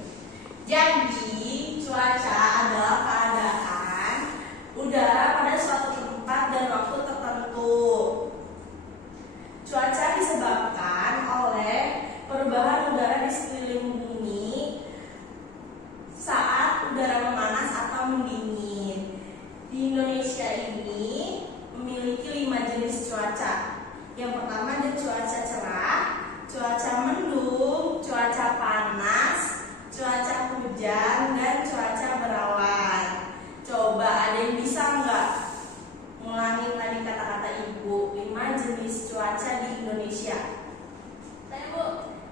3. Jadi, cuaca adalah keadaan udara pada suatu tempat dan waktu tertentu. Cuaca disebabkan oleh perubahan udara di sekeliling bumi saat udara memanas atau mendingin. Di Indonesia ini memiliki 5 jenis cuaca. Yang pertama ada cuaca cerah, cuaca mendung, cuaca panas, cuaca hujan, dan cuaca berawan. Coba ada yang bisa nggak ngulangin tadi kata-kata ibu? 5 jenis cuaca di Indonesia. Saya Bu.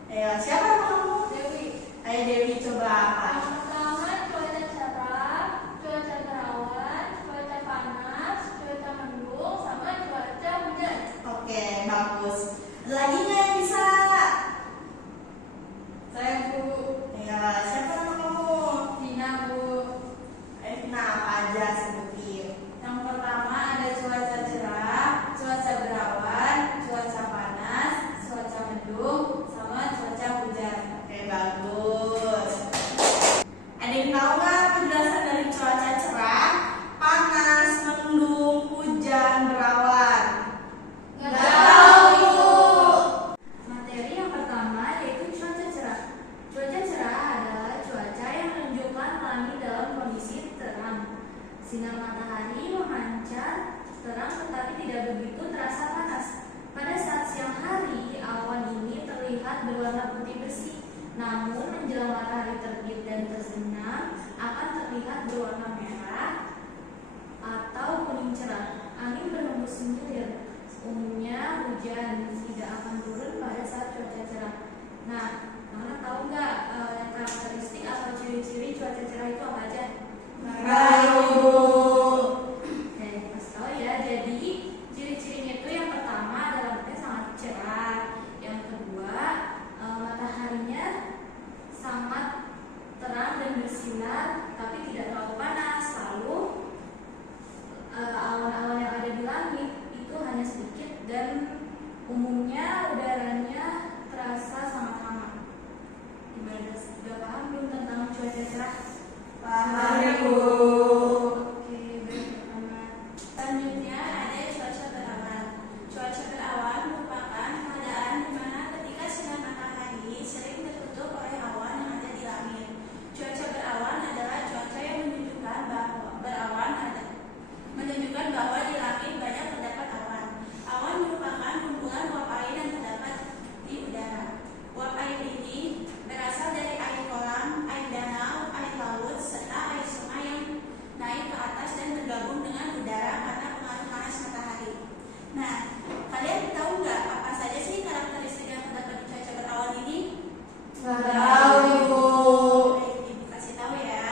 Ayo, siapa kamu? Dewi. Ayo Dewi, coba apa? Yang pertama cuaca cerah, cuaca berawan, cuaca panas, cuaca mendung, sama cuaca hujan. Oke, bagus. Ada lagi nggak yang bisa? Saya Bu. Ayo, siapa nama kamu? Dina Bu. Ayo, Vina, apa aja sebutin? Yang pertama ada cuaca cerah, cuaca berawan, cuaca panas, cuaca mendung, sama cuaca hujan. Oke, bagus. Ada yang tahu nggak penjelasan dari cuaca cerah, panas, mendung, hujan, berawan? Nggak tahu. Materi yang pertama yaitu cuaca cerah. Cuaca cerah adalah cuaca yang menunjukkan langit dalam kondisi terang. Sinar matahari memancar terang tetapi tidak begitu terasa panas. Pada saat siang hari, awan ini terlihat berwarna putih bersih. Namun menjelang matahari terbit dan terbenam akan terlihat berwarna merah atau kuning cerah. Angin berhembus menyelir. Umumnya hujan tidak akan turun pada saat cuaca cerah. Nah, kalian tahu nggak karakteristik atau ciri-ciri cuaca cerah itu apa aja? Tahu. Oke, kasih tahu ya. Jadi ciri-cirinya itu yang pertama adalah matanya sangat cerah. Yang kedua, mataharinya sangat terang dan bersinar, tapi tidak terlalu panas. Lalu awan-awan yang ada di langit itu hanya sedikit dan umumnya udaranya terasa sangat hangat. Gimana? Sudah paham belum tentang cuaca cerah? Paham, Bu. Oke, baik. Selanjutnya ada cuaca berawan. Cuaca berawan merupakan keadaan di mana ketika sinar matahari sering tertutup oleh awan yang ada di langit. Cuaca berawan adalah cuaca yang menunjukkan bahwa di langit banyak terdapat awan. Awan merupakan kumpulan uap air yang terdapat di udara. Uap air ini berasal dari air kolam, air danau, air laut, serta air sungai yang naik ke atas dan bergabung dengan udara karena pengaruh panas matahari. Nah, kalian tahu nggak apa saja sih karakteristik yang terdapat di cuaca berawan ini? Tahu, Bu. Baik, Ibu kasih tahu ya.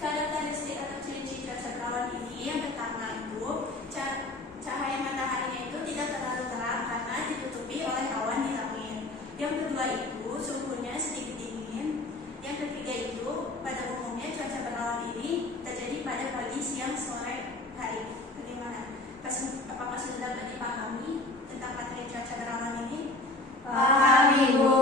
Karakteristik atau ciri-ciri cuaca berawan ini yang pertama itu cahaya mataharinya itu tidak terlalu terang karena ditutupi oleh awan di langit. Yang kedua itu suhunya sedikit dingin. Yang ketiga itu pada umumnya cuaca berawan ini terjadi pada pagi, siang, sore hari. Bagaimana? Apakah sudah dapat dipahami tentang materi cuaca berawan ini? Paham, Ibu.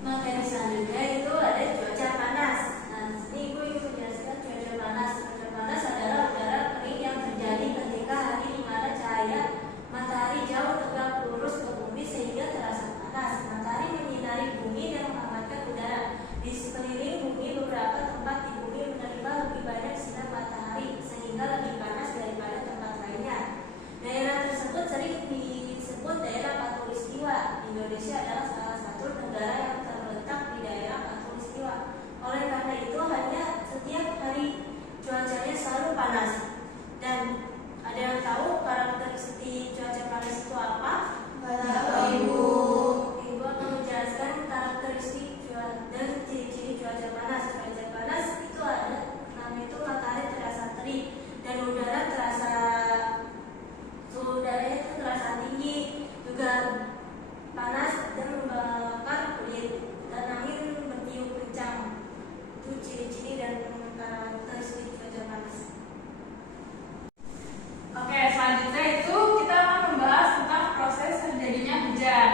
Materi selanjutnya itu ada cuaca panas. Nah, di sini Ibu ingin menjelaskan cuaca panas. Cuaca panas adalah udara kering yang terjadi ketika hari di mana cahaya matahari jauh tegak lurus ke bumi sehingga terasa panas. Matahari menyinari bumi dan menghangatkan udara. Di sekeliling bumi, beberapa tempat di bumi menerima lebih banyak sinar matahari sehingga lebih panas daripada tempat lainnya. Daerah tersebut sering disebut daerah khatulistiwa. Indonesia adalah salah satu negara yang terletak di daerah khatulistiwa. Oleh karena itu, hanya setiap hari cuacanya selalu panas. Dan ada yang tahu karakteristik cuaca panas itu apa? Tahu, Ibu. Ibu akan menjelaskan karakteristik dan ciri-ciri cuaca panas. Cuaca panas itu ada, namanya itu matahari terasa terik dan udara terasa suhu udaranya itu terasa tinggi, juga panas dan membakar kulit, dan angin bertiup kencang. Itu ciri-ciri dan karakteristik cuaca panas. Oke, selanjutnya itu kita akan membahas tentang proses terjadinya hujan.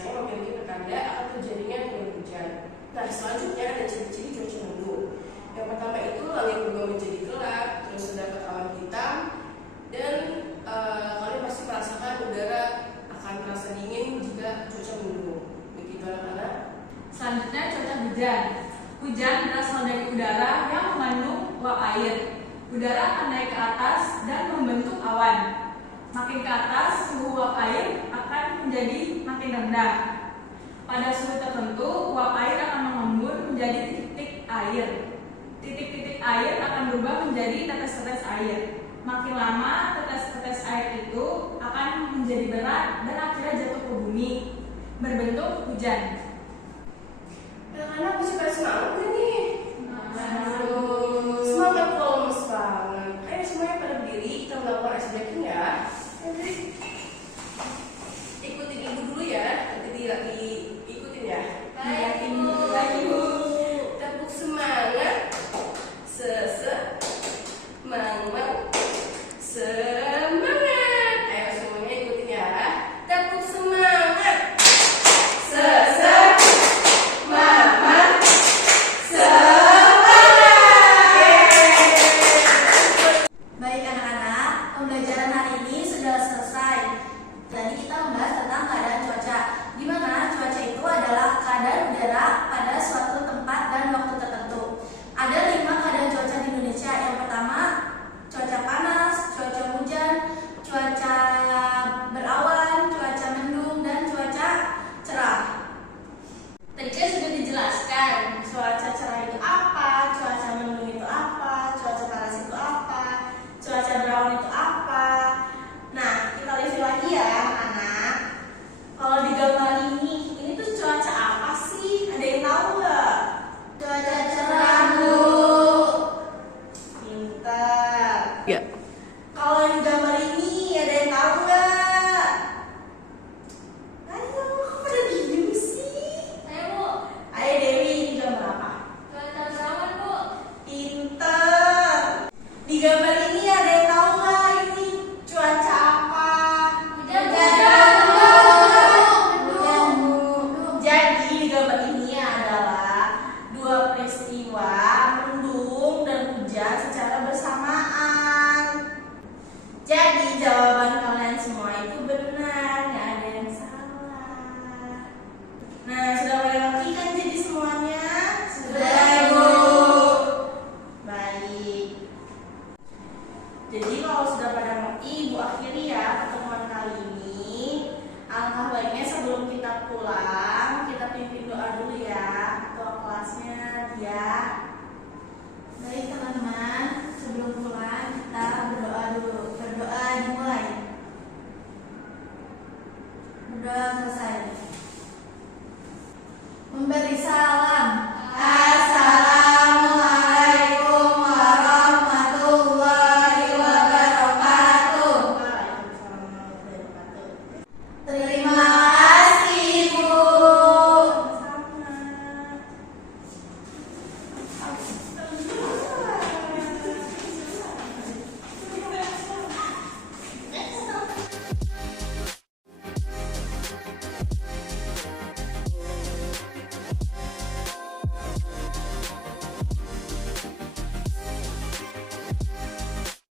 biasanya memiliki pertanda akan terjadinya turun hujan. Nah, selanjutnya ada ciri-ciri cuaca mendung. Yang pertama itu langit berubah menjadi gelap, terus terdapat awan hitam, dan kalian pasti merasakan udara akan terasa dingin jika cuaca mendung. Begitu anak-anak. Selanjutnya cuaca hujan. Hujan berasal dari udara yang mengandung uap air. Udara akan naik ke atas dan membentuk awan. Makin ke atas, suhu uap air akan menjadi makin rendah. Pada suhu tertentu, uap air akan mengembun menjadi titik-titik air. Titik-titik air akan berubah menjadi tetes-tetes air. Makin lama, tetes-tetes air itu akan menjadi berat dan akhirnya jatuh ke bumi, berbentuk hujan. Anak-anak masih pada semangat gak nih? Semangat dong, semangat. Ayo semuanya pada berdiri, kita melakukan ice-breaking ya. Ikutin ibu dulu ya, nanti ikutin ya. Baik, Ibu. Baik, Ibu. Tepuk semangat. Mang-mang. Semangat. Ayo semuanya ikutin ya. Tepuk semangat. Mang-mang. Baik anak-anak, pembelajaran hari ini sudah selesai. Tadi kita membahas tentang keadaan cuaca, di mana cuaca itu adalah keadaan udara pada suatu tempat dan waktu tertentu. Ada 5 keadaan cuaca di Indonesia. Yang pertama, cuaca panas, cuaca hujan, cuaca berawan, cuaca mendung, dan cuaca cerah. Tadi kan sudah dijelaskan cuaca cerah itu apa, cuaca mendung itu apa, cuaca panas itu apa, cuaca berawan itu apa. Nah, kita review lagi ya anak. Kalau di gambar ini tuh cuaca apa sih? Ada yang tahu nggak? Cuaca cerah, Bu. Pintar. Ya. Kalau di gambar ini ada yang tahu nggak? Ayo, kok pada diem sih? Ayo, Bu. Ayo Dewi, ini gambar apa? Cuaca berawan, Bu. Pinter. Di gambar ini ada yang tahu nggak ini cuaca apa? Hujan, Jadi di gambar ini adalah 2 peristiwa mendung dan hujan secara bersamaan. Jadi jawaban kalian semua itu benar, nggak ada yang salah. Nah, sudah pada ngerti kan jadi semuanya? Sudah, Bu. Baik. Jadi kalau sudah pada ngerti, Ibu akhiri ya pertemuan kali ini. Alangkah baiknya sebelum kita pulang, kita pimpin doa dulu ya ketua kelasnya dia. Baik teman-teman, sebelum pulang kita berdoa dulu. Berdoa dimulai. Berdoa selesai. Memberi salam